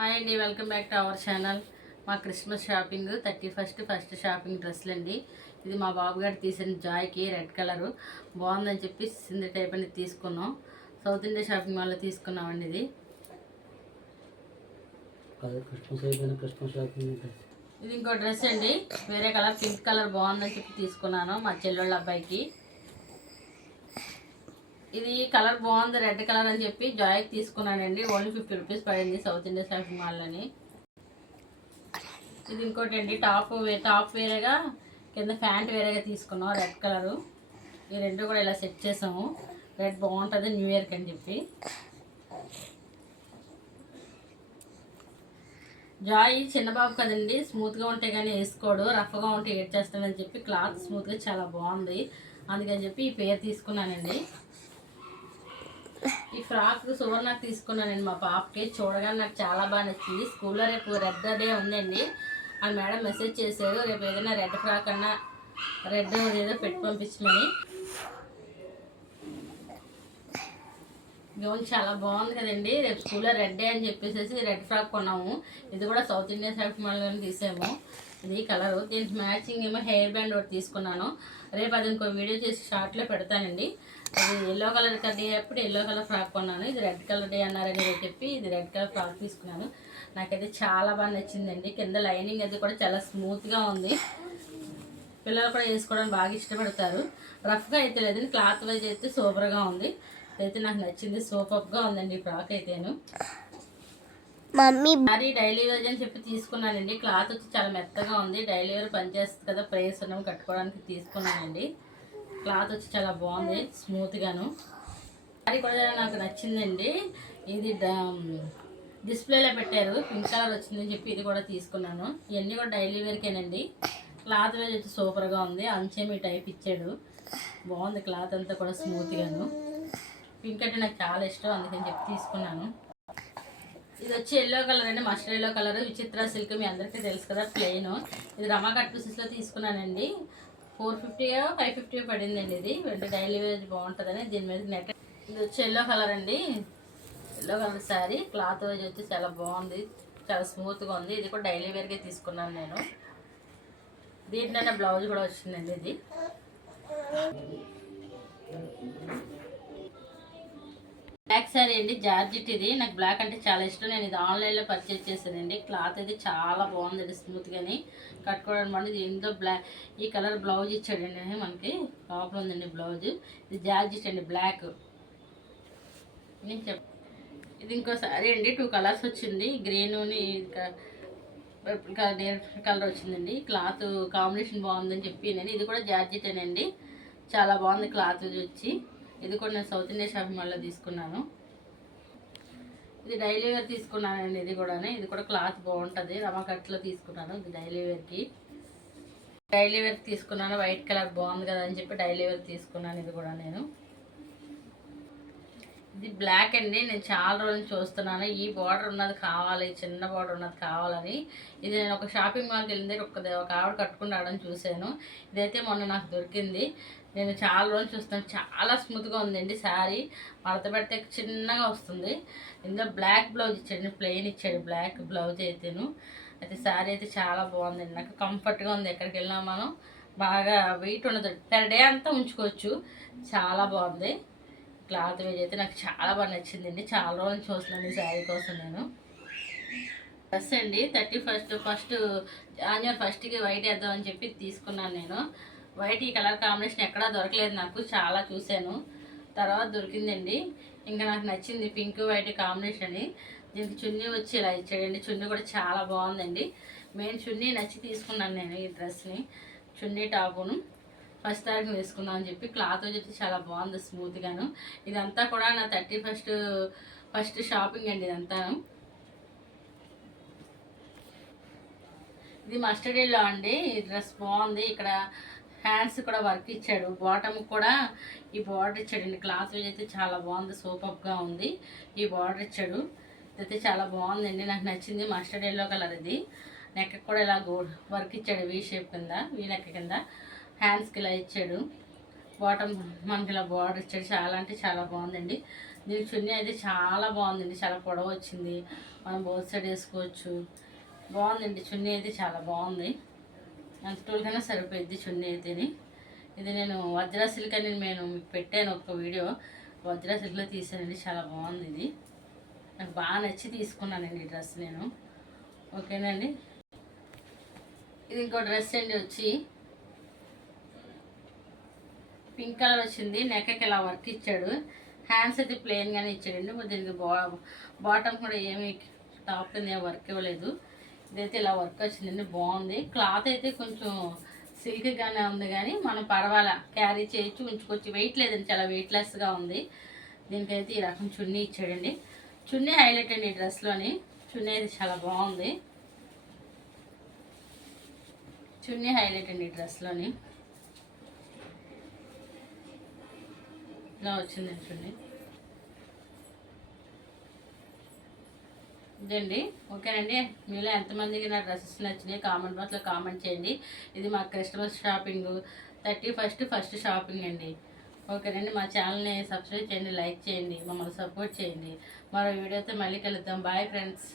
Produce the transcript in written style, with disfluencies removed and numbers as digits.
Hi అండి, welcome back to our channel. మా Christmas shopping 31st first shopping డ్రెస్సులు అండి. ఇది మా బాబు గారు తీసిన జాయ్కి రెడ్ కలరు బాగుందని చెప్పి సింది టైప్ అనేది తీసుకున్నాం. సౌత్ ఇండియా షాపింగ్ మాల్లో తీసుకున్నామండి. ఇది ఇంకో డ్రెస్ అండి, వేరే కలర్ పింక్ కలర్ బాగుందని చెప్పి తీసుకున్నాను మా చెల్లెళ్ళ అబ్బాయికి. ఇది కలర్ బాగుంది రెడ్ కలర్ అని చెప్పి జాయ్కి తీసుకున్నానండి. ఓన్లీ 50 రూపీస్ పడింది సౌత్ ఇండియా షాపింగ్ మాల్లోని. ఇది ఇంకోటి అండి, టాప్ వేరేగా కింద ప్యాంట్ వేరేగా తీసుకున్నాం రెడ్ కలరు. ఈ రెండు కూడా ఇలా సెట్ చేసాము. రెడ్ బాగుంటుంది న్యూ ఇయర్కి అని చెప్పి. జాయ్ చిన్నబాబు కదండి, స్మూత్గా ఉంటే కానీ వేసుకోడు, రఫ్గా ఉంటే ఏడ్ చేస్తానని చెప్పి క్లాత్ స్మూత్గా చాలా బాగుంది అందుకని చెప్పి ఈ పేరు తీసుకున్నానండి. ఈ ఫ్రాక్ సువర్ణకు తీసుకున్నానండి మా పాపకి. చూడగానే నాకు చాలా బాగా నచ్చింది. స్కూల్లో రేపు రెడ్ డే ఉందండి. ఆ మేడం మెసేజ్ చేశారు, రేపు ఏదైనా రెడ్ ఫ్రాక్ అన్నా రెడ్ ఏదో పెట్టి పంపించమని. గౌన్ చాలా బాగుంది కదండి. రేపు స్కూల్లో రెడ్ డే అని చెప్పేసి రెడ్ ఫ్రాక్ కొన్నాము. ఇది కూడా సౌత్ ఇండియన్ షాపింగ్ మాల్లోనే తీసాము. ఇది కలరు. దీనికి మ్యాచింగ్ ఏమో హెయిర్ బ్యాండ్ ఒకటి తీసుకున్నాను. రేపు అది ఇంకో వీడియో చేసి షార్ట్లో పెడతానండి. అది ఎల్లో కలర్ డే అప్పుడు ఎల్లో కలర్ ఫ్రాక్ కొన్నాను. ఇది రెడ్ కలర్ డే అన్నారని చెప్పి ఇది రెడ్ కలర్ ఫ్రాక్ తీసుకున్నాను. నాకైతే చాలా బాగా నచ్చిందండి. కింద లైనింగ్ అది కూడా చాలా స్మూత్గా ఉంది. పిల్లలు కూడా వేసుకోవడానికి బాగా ఇష్టపడతారు. రఫ్గా అయితే లేదండి, క్లాత్ వైజ్ అయితే సూపర్గా ఉంది. అయితే నాకు నచ్చింది, సూపర్గా ఉందండి ఈ ఫ్రాక్ అయితేను. మరి డైలీ వేర్ అని చెప్పి తీసుకున్నానండి. క్లాత్ వచ్చి చాలా మెత్తగా ఉంది. డైలీ వేర్ పనిచేస్తుంది కదా, ప్రేస్ ఉన్నాం కట్టుకోవడానికి తీసుకున్నానండి. క్లాత్ వచ్చి చాలా బాగుంది స్మూత్గాను. సారీ కూడా నాకు నచ్చిందండి. ఇది డిస్ప్లేలో పెట్టారు, పింక్ కలర్ వచ్చిందని చెప్పి ఇది కూడా తీసుకున్నాను. ఇవన్నీ కూడా డైలీ వేర్కేనండి. క్లాత్ వేర్ వచ్చి సూపర్గా ఉంది. అంచెమి టైప్ ఇచ్చాడు, బాగుంది క్లాత్ అంతా కూడా స్మూత్గాను. పింక్ అంటే నాకు చాలా ఇష్టం అందుకని చెప్పి తీసుకున్నాను. ఇది వచ్చి ఎల్లో కలర్ అండి, మస్టర్డ్ ఎల్లో కలర్. విచిత్ర సిల్క్ మీ అందరికీ తెలుసు కదా, ప్లెయిన్. ఇది రమా కట్ పీసెస్లో తీసుకున్నానండి. 450 550 పడిందండి. ఇది డైలీ వేర్ బాగుంటుందని దీని మీద నెట్. ఇది వచ్చి ఎల్లో కలర్ అండి, yellow colour sari. Cloth wise వచ్చి చాలా బాగుంది, చాలా స్మూత్గా ఉంది. ఇది కూడా డైలీ వేర్గా తీసుకున్నాను నేను. దీంట్లోనే బ్లౌజ్ కూడా వచ్చిందండి. ఇది బ్లాక్ శారీ అండి, జార్జెట్. ఇది నాకు బ్లాక్ అంటే చాలా ఇష్టం. నేను ఇది ఆన్లైన్లో పర్చేజ్ చేశానండి. క్లాత్ అయితే చాలా బాగుందండి, స్మూత్గాని కట్టుకోవడం అండి. దీంతో ఈ కలర్ బ్లౌజ్ ఇచ్చాడండి మనకి. లోపల ఉందండి బ్లౌజ్. ఇది జార్జెట్ అండి, బ్లాక్. నేను ఇది ఇంకో శారీ అండి, 2 కలర్స్ వచ్చింది. గ్రీనుని కలర్ వచ్చిందండి. క్లాత్ కాంబినేషన్ బాగుందని చెప్పి నేను. ఇది కూడా జార్జెటేనండి, చాలా బాగుంది క్లాత్ వచ్చి. ఇది కూడా నేను సౌత్ ఇండియా షాపింగ్ మాల్లో తీసుకున్నాను. ఇది డైలీ వేర్ తీసుకున్నానండి. ఇది కూడా క్లాత్ బాగుంటుంది. రమా కట్లో తీసుకున్నాను. ఇది డైలీ వేర్ తీసుకున్నాను. వైట్ కలర్ బాగుంది కదా అని చెప్పి డైలీ వేర్ తీసుకున్నాను. ఇది కూడా నేను. ఇది బ్లాక్ అండి, నేను చాలా రోజులు చూస్తున్నాను ఈ బార్డర్ ఉన్నది కావాలి, చిన్న బార్డర్ ఉన్నది కావాలని. ఇది నేను ఒక షాపింగ్ మాల్కి వెళ్ళింది, ఒక ఆవిడ కట్టుకుని రావడం చూశాను. ఇదైతే మొన్న నాకు దొరికింది. నేను చాలా రోజులు చూస్తాను, చాలా స్మూత్గా ఉందండి శారీ. మడత పెడితే చిన్నగా వస్తుంది. ఇందులో బ్లాక్ బ్లౌజ్ ఇచ్చాడు, ప్లెయిన్ ఇచ్చాడు బ్లాక్ బ్లౌజ్ అయితేను. అయితే శారీ అయితే చాలా బాగుందండి, నాకు కంఫర్ట్గా ఉంది. ఎక్కడికి వెళ్ళినా మనం బాగా వెయిట్ ఉండదు, పెర్ డే అంతా ఉంచుకోవచ్చు. చాలా బాగుంది క్లాత్ వేజ్ అయితే, నాకు చాలా బాగా నచ్చిందండి. చాలా రోజులు చూస్తున్నాను ఈ శారీ కోసం నేను. డ్రెస్ అండి 31st జనవరి 1కి వైట్ వేద్దామని చెప్పి తీసుకున్నాను నేను. వైట్ ఈ కలర్ కాంబినేషన్ ఎక్కడా దొరకలేదు నాకు, చాలా చూశాను. తర్వాత దొరికిందండి, ఇంకా నాకు నచ్చింది పింక్ వైట్ కాంబినేషన్ అని. దీనికి చున్నీ వచ్చి ఇలా ఇచ్చాడండి. చున్నీ కూడా చాలా బాగుందండి. మెయిన్ చున్నీ నచ్చి తీసుకున్నాను నేను ఈ డ్రెస్ని. చున్నీ టాపును ఫస్ట్ తారీఖున వేసుకుందాం అని చెప్పి. క్లాత్ వచ్చి చాలా బాగుంది స్మూత్గాను. ఇదంతా కూడా నా 31st ఫస్ట్ షాపింగ్ అండి ఇదంతా. ఇది మస్టర్డ్ ఎల్లో అండి. ఈ డ్రెస్ బాగుంది. ఇక్కడ హ్యాండ్స్ కూడా వర్క్ ఇచ్చాడు, బాటమ్ కూడా ఈ బార్డర్ ఇచ్చాడండి. క్లాత్ అయితే చాలా బాగుంది, సూపర్గా ఉంది. ఈ బార్డర్ ఇచ్చాడు, ఇదైతే చాలా బాగుందండి, నాకు నచ్చింది. Mustard yellow colour. ఇది నెక్ కూడా ఇలా వర్క్ ఇచ్చాడు, వీ షేప్ కింద, వీ నెక్ కింద. హ్యాండ్స్కి ఇలా ఇచ్చాడు, బాటమ్ మనకి ఇలా బార్డర్ ఇచ్చాడు. చాలా అంటే చాలా బాగుందండి. దీని చున్నీ అయితే చాలా బాగుందండి, చాలా పొడవు వచ్చింది, మనం బోత్ సైడ్ వేసుకోవచ్చు. బాగుందండి, చున్నీ అయితే చాలా బాగుంది, ఎంత టూల్కైనా సరిపోయింది చున్నీ అయితేని. ఇది నేను వజ్రా సిల్క్ అని నేను మీకు పెట్టాను ఒక వీడియో, వజ్రా సిల్క్లో తీసానండి, చాలా బాగుంది. ఇది నాకు బాగా నచ్చి తీసుకున్నానండి ఈ డ్రెస్ నేను. ఓకేనండి, ఇది ఇంకో డ్రెస్ అండి, వచ్చి పింక్ కలర్ వచ్చింది, నెక్కకి ఇలా వర్క్ ఇచ్చాడు, హ్యాండ్స్ అయితే ప్లెయిన్గానే ఇచ్చాడండి. దీనికి బాటమ్ కూడా ఏమి టాప్ కింద వర్క్ ఇవ్వలేదు. ఇదైతే ఇలా వర్క్ వచ్చిందండి, బాగుంది. క్లాత్ అయితే కొంచెం సిల్క్గానే ఉంది, కానీ మనం పర్వాలా క్యారీ చేయొచ్చు, ఉంచుకోవచ్చు. వెయిట్ లేదండి, చాలా వెయిట్లెస్గా ఉంది. దీనికైతే ఈ రకం చున్నీ ఇచ్చాడండి. చున్నీ హైలైట్ అండి ఈ డ్రెస్లోని. చున్నీ అయితే చాలా బాగుంది, చున్నీ హైలైట్ అండి ఈ డ్రెస్లోని. ఇలా వచ్చిందండి చున్నీ. ఇదండి, ఓకేనండి. మీలో ఎంతమందికి నా డ్రెస్సెస్ నచ్చినాయి కామెంట్ బాక్స్లో కామెంట్ చేయండి. ఇది మా Christmas shopping, 31st first shopping అండి. ఓకేనండి, మా ఛానల్ని సబ్స్క్రైబ్ చేయండి, లైక్ చేయండి, మమ్మల్ని సపోర్ట్ చేయండి. మరో వీడియోతో మళ్ళీ కలుద్దాం. Bye friends.